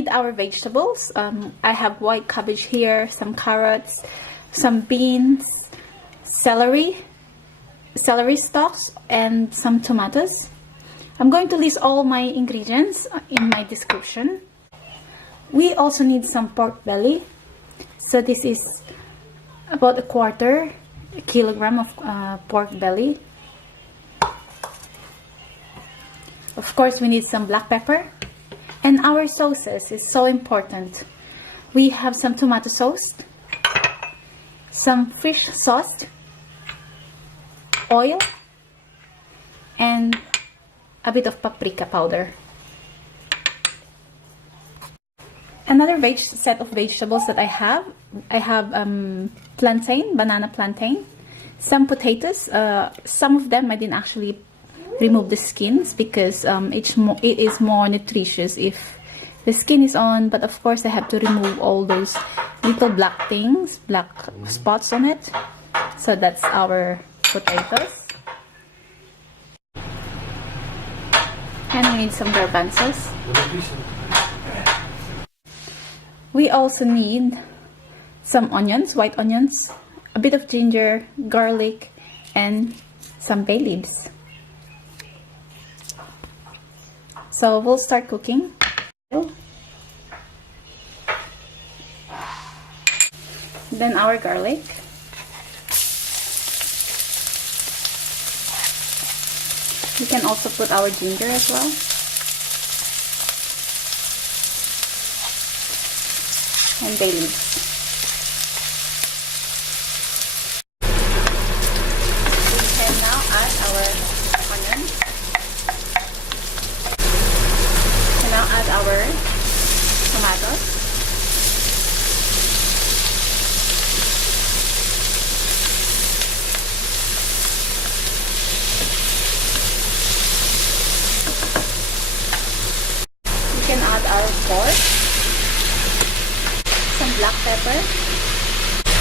need our vegetables. I have white cabbage here, some carrots, some beans, celery stalks, and some tomatoes. I'm going to list all my ingredients in my description. We also need some pork belly. So this is about a quarter kilogram of pork belly. Of course, we need some black pepper. And our sauces is so important. We have some tomato sauce, some fish sauce, oil, and a bit of paprika powder. Another set of vegetables that I have plantain, banana plantain, some potatoes. Some of them I didn't actually remove the skins because it is more nutritious if the skin is on, but of course I have to remove all those little black things, black spots on it. So that's our potatoes. And we need some garbanzos. We also need some onions, white onions, a bit of ginger, garlic, and some bay leaves. So we'll start cooking. Then our garlic. We can also put our ginger as well. And bay leaves. We can now add our onions. We can now add our tomatoes. We can add our pork. Some black pepper.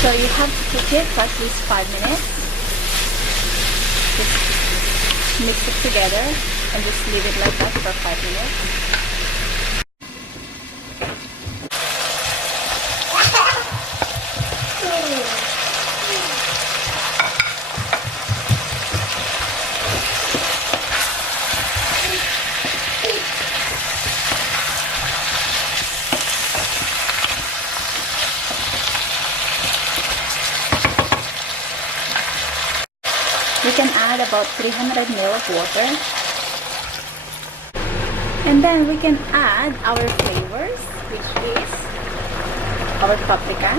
So you have to cook it for at least 5 minutes. Just mix it together and just leave it like that for 5 minutes. We can add about 300 ml of water. And then we can add our flavors, which is our paprika,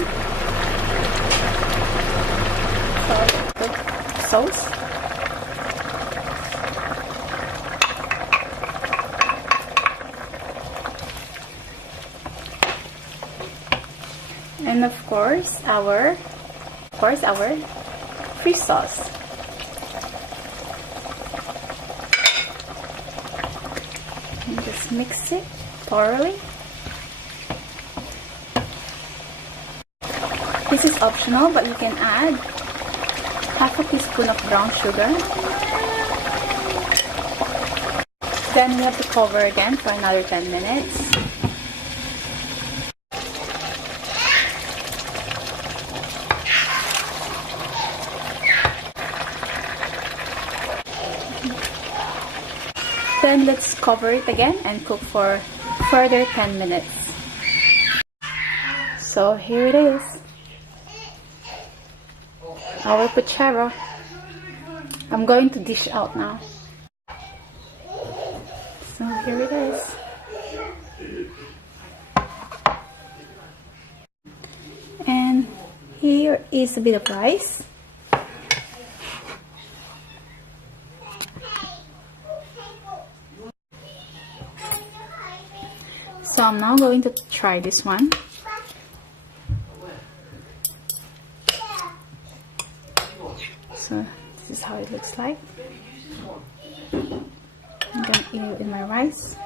sauce, and of course our fish sauce. And just mix it thoroughly. This is optional, but you can add half a teaspoon of brown sugar. Then we have to cover again for another 10 minutes. Then let's cover it again and cook for further 10 minutes. So here it is, our pochero. I'm going to dish out now. So here it is. And here is a bit of rice. So I'm now going to try this one. So this is how it looks like. I'm gonna eat it with my rice.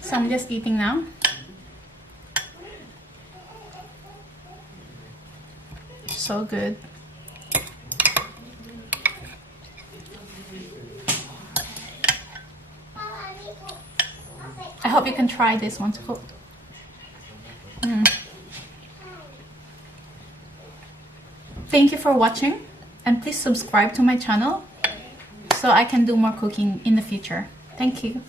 So I'm just eating now. so good. I hope you can try this one too. Thank you for watching, and please subscribe to my channel so I can do more cooking in the future. Thank you.